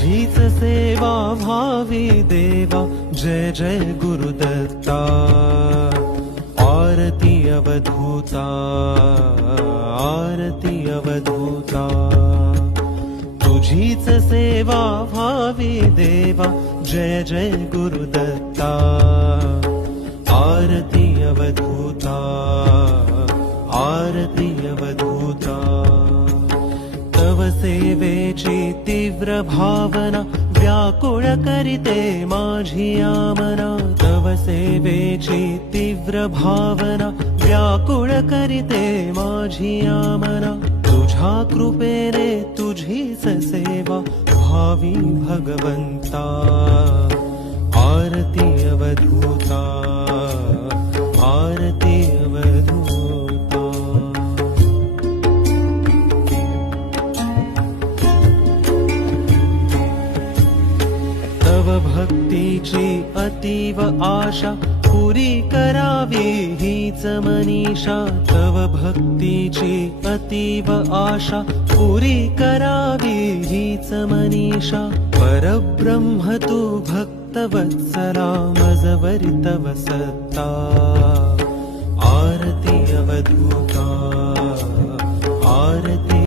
तुझीच सेवा भावी देवा, जय जय गुरुदत्ता। आरती अवधूता, आरती अवधूता। तुझीच सेवा भावी देवा, जय जय गुरुदत्ता। आरती अवधूता, आरती अवधूता। तव सेवेची तीव्र भावना व्याकुळ करिते माझी आमना। तव सेवेची तीव्र भावना व्याकुळ करिते माझी आमना। तुझ्या कृपेने तुझीच सेवा भावी भगवंता। आरती अवधूता, आरती अवधूता। तव भक्तीची अतीव आशा पुरी करावी हीच मनीषा। तव भक्तीची अतीव आशा पुरी करावी हीच मनीषा। परब्रह्म तू भक्तवत्सला मजवरी तव सत्ता। आरती अवधूता, आरती